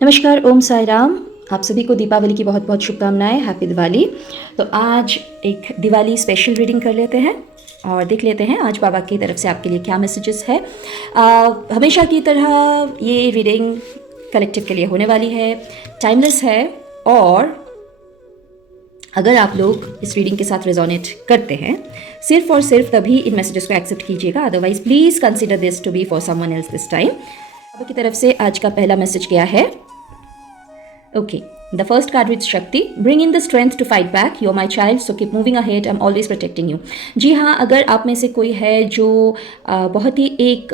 नमस्कार, ओम साई राम। आप सभी को दीपावली की बहुत बहुत शुभकामनाएं। हैप्पी दिवाली। तो आज एक दिवाली स्पेशल रीडिंग कर लेते हैं और देख लेते हैं आज बाबा की तरफ से आपके लिए क्या मैसेजेस है। हमेशा की तरह ये रीडिंग कलेक्टिव के लिए होने वाली है, टाइमलेस है और अगर आप लोग इस रीडिंग के साथ रेजोनेट करते हैं सिर्फ और सिर्फ तभी इन मैसेजेस को एक्सेप्ट कीजिएगा, otherwise please consider this to be for someone else this time. बाबा की तरफ से आज का पहला मैसेज क्या है? Okay, the first card reads Shakti. Bring in the strength to fight back. You're my child, so keep moving ahead. I'm always protecting you. जी हाँ, अगर आप में से कोई है जो बहुत ही एक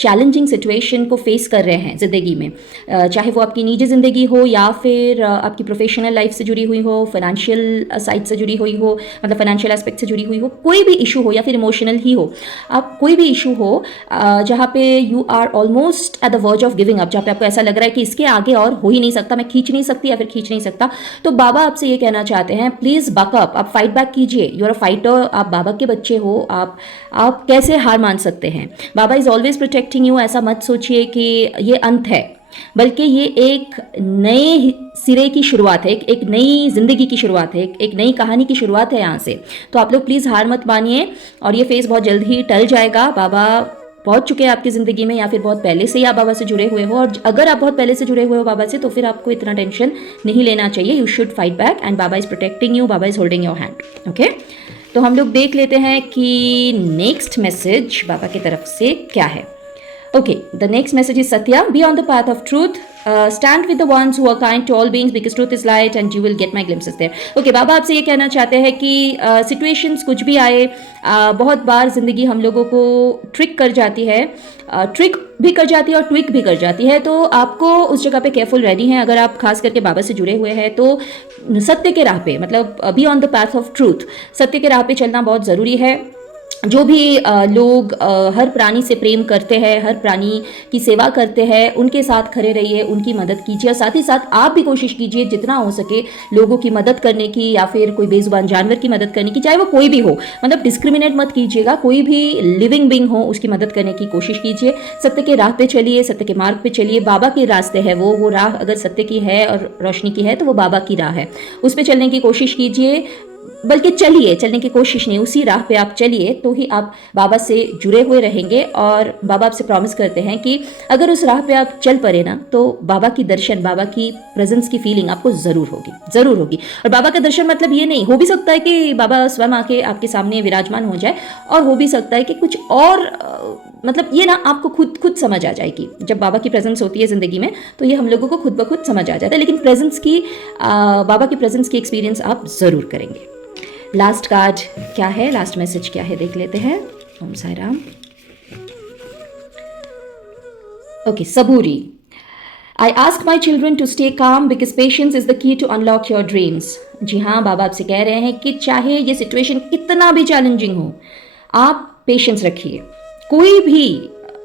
चैलेंजिंग सिचुएशन को फेस कर रहे हैं ज़िंदगी में, चाहे वो आपकी निजी ज़िंदगी हो या फिर आपकी प्रोफेशनल लाइफ से जुड़ी हुई हो, फाइनेंशियल साइड से जुड़ी हुई हो, मतलब फाइनेंशियल एस्पेक्ट से जुड़ी हुई हो, कोई भी इशू हो या फिर इमोशनल ही हो, आप कोई भी इशू हो जहाँ पे you are almost at the verge of giving up, जहाँ पे आपको ऐसा लग रहा है कि इसके आगे और हो ही नहीं सकता, मैं खींच नहीं सकती या फिर खींच नहीं सकता, तो बाबा आपसे ये कहना चाहते हैं, प्लीज़ बकअप, आप फाइट बैक कीजिए। यू आर अ फाइटर, आप बाबा के बच्चे हो, आप कैसे हार मान सकते हैं? बाबा इज़ ऑलवेज प्रोटेक्टिंग यू। ऐसा मत सोचिए कि ये अंत है, बल्कि ये एक नए सिरे की शुरुआत है, एक नई ज़िंदगी की शुरुआत है, एक नई कहानी की शुरुआत है यहाँ से। तो आप लोग प्लीज़ हार मत मानिए और ये फेज़ बहुत जल्द ही टल जाएगा। बाबा पहुंच चुके हैं आपकी ज़िंदगी में या फिर बहुत पहले से ही आप बाबा से जुड़े हुए हो, और अगर आप बहुत पहले से जुड़े हुए हो बाबा से तो फिर आपको इतना टेंशन नहीं लेना चाहिए। You should fight back and Baba is protecting you, Baba is holding your hand. Okay, तो हम लोग देख लेते हैं कि नेक्स्ट मैसेज बाबा की तरफ से क्या है। Okay, the next message is Satya. Be on the path of truth. Stand with the ones who are kind to all beings because truth is light and you will get my glimpses there. Okay, बाबा आपसे ये कहना चाहते हैं कि situations कुछ भी आए, बहुत बार ज़िंदगी हम लोगों को ट्रिक कर जाती है, ट्रिक भी कर जाती है और ट्विक भी कर जाती है, तो आपको उस जगह पे केयरफुल रहनी है। अगर आप खास करके बाबा से जुड़े हुए हैं तो सत्य के राह पे, मतलब be on the path of truth, सत्य के राह पे चलना बहुत ज़रूरी है। जो भी लोग हर प्राणी से प्रेम करते हैं, हर प्राणी की सेवा करते हैं, उनके साथ खड़े रहिए, उनकी मदद कीजिए और साथ ही साथ आप भी कोशिश कीजिए जितना हो सके लोगों की मदद करने की या फिर कोई बेजुबान जानवर की मदद करने की, चाहे वो कोई भी हो, मतलब डिस्क्रिमिनेट मत कीजिएगा, कोई भी लिविंग बीइंग हो उसकी मदद करने की कोशिश कीजिए। सत्य के राह पे चलिए, सत्य के मार्ग पे चलिए। बाबा के रास्ते है वो राह अगर सत्य की है और रोशनी की है तो वो बाबा की राह है, उस पर चलने की कोशिश कीजिए, बल्कि चलिए, चलने की कोशिश नहीं, उसी राह पे आप चलिए तो ही आप बाबा से जुड़े हुए रहेंगे। और बाबा आपसे प्रॉमिस करते हैं कि अगर उस राह पे आप चल पड़े ना तो बाबा की दर्शन, बाबा की प्रेजेंस की फीलिंग आपको ज़रूर होगी, ज़रूर होगी। और बाबा का दर्शन मतलब ये नहीं, हो भी सकता है कि बाबा स्वयं आके आपके सामने विराजमान हो जाए, और हो भी सकता है कि कुछ और, मतलब ये ना आपको खुद समझ आ जाएगी। जब बाबा की प्रेजेंस होती है ज़िंदगी में तो ये हम लोगों को खुद ब खुद समझ आ जाता है, लेकिन प्रेजेंस की, बाबा की प्रेजेंस की एक्सपीरियंस आप ज़रूर करेंगे। लास्ट कार्ड क्या है, लास्ट मैसेज क्या है, देख लेते हैं। ओम साई राम। ओके, सबूरी। I ask my children to stay calm because patience is the key to unlock your dreams. जी हाँ, बाबा आपसे कह रहे हैं कि चाहे ये सिचुएशन कितना भी चैलेंजिंग हो, आप पेशेंस रखिए। कोई भी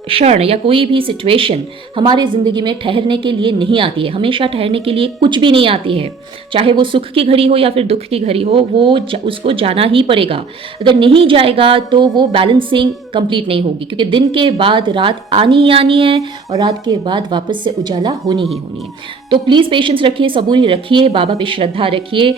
क्षण या कोई भी सिचुएशन हमारी ज़िंदगी में ठहरने के लिए नहीं आती है, हमेशा ठहरने के लिए कुछ भी नहीं आती है। चाहे वो सुख की घड़ी हो या फिर दुख की घड़ी हो, उसको जाना ही पड़ेगा। अगर नहीं जाएगा तो वो बैलेंसिंग कंप्लीट नहीं होगी, क्योंकि दिन के बाद रात आनी ही आनी है और रात के बाद वापस से उजाला होनी ही होनी है। तो प्लीज़ पेशेंस रखिए, सबूरी रखिए, बाबा पे श्रद्धा रखिए।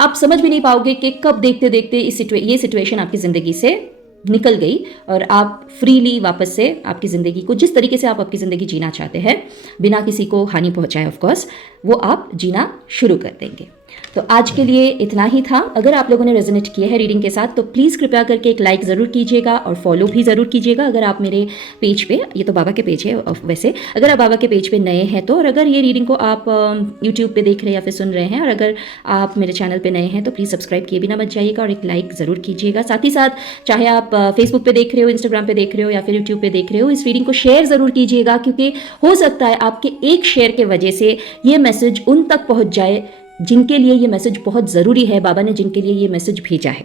आप समझ भी नहीं पाओगे कि कब देखते देखते ये सिचुएशन आपकी ज़िंदगी से निकल गई और आप फ्रीली वापस से आपकी ज़िंदगी को, जिस तरीके से आप आपकी ज़िंदगी जीना चाहते हैं, बिना किसी को हानि पहुंचाए ऑफ कोर्स, वो आप जीना शुरू कर देंगे। तो आज के लिए इतना ही था। अगर आप लोगों ने रेजोनेट किया है रीडिंग के साथ तो प्लीज़ कृपया करके एक लाइक ज़रूर कीजिएगा और फॉलो भी ज़रूर कीजिएगा। अगर आप मेरे पेज पे, ये तो बाबा के पेज है वैसे, अगर आप बाबा के पेज पे नए हैं तो, और अगर ये रीडिंग को आप यूट्यूब पे देख रहे हैं या फिर सुन रहे हैं, और अगर आप मेरे चैनल पे नए हैं तो प्लीज़ सब्सक्राइब किए बिना मत जाइएगा और एक लाइक ज़रूर कीजिएगा। साथ ही साथ चाहे आप फेसबुक पे देख रहे हो, इंस्टाग्राम पे देख रहे हो या फिर यूट्यूब पे देख रहे हो, इस रीडिंग को शेयर ज़रूर कीजिएगा, क्योंकि हो सकता है आपके एक शेयर के वजह से ये मैसेज उन तक पहुँच जाए जिनके लिए ये मैसेज बहुत ज़रूरी है, बाबा ने जिनके लिए ये मैसेज भेजा है।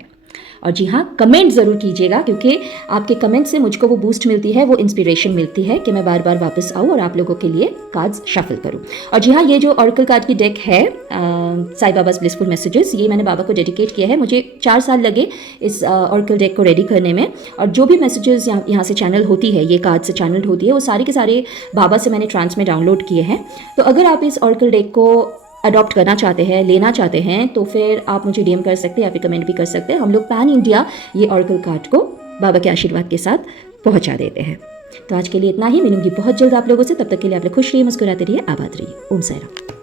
और जी हाँ, कमेंट ज़रूर कीजिएगा, क्योंकि आपके कमेंट से मुझको वो बूस्ट मिलती है, वो इंस्पिरेशन मिलती है कि मैं बार बार वापस आऊँ और आप लोगों के लिए कार्ड्स शफल करूँ। और जी हाँ, ये जो ऑरेकल कार्ड की डेक है साईं बाबाज़ ब्लिसफुल मैसेजेस, ये मैंने बाबा को डेडिकेट किया है। मुझे 4 साल लगे इस ऑरेकल डेक को रेडी करने में, और जो भी मैसेजेस यहाँ से चैनल होती है, ये कार्ड से चैनल होती है, वो सारे के सारे बाबा से मैंने ट्रांस में डाउनलोड किए हैं। तो अगर आप इस ऑरेकल डेक को अडॉप्ट करना चाहते हैं, लेना चाहते हैं, तो फिर आप मुझे डीएम कर सकते हैं या फिर कमेंट भी कर सकते हैं। हम लोग पैन इंडिया ये ऑरेकल कार्ड को बाबा के आशीर्वाद के साथ पहुंचा देते हैं। तो आज के लिए इतना ही, मिलूंगी बहुत जल्द आप लोगों से। तब तक के लिए आप लोग खुश रहिए, मुस्कुराते रहिए, आबाद रहिए। ओम साईं राम।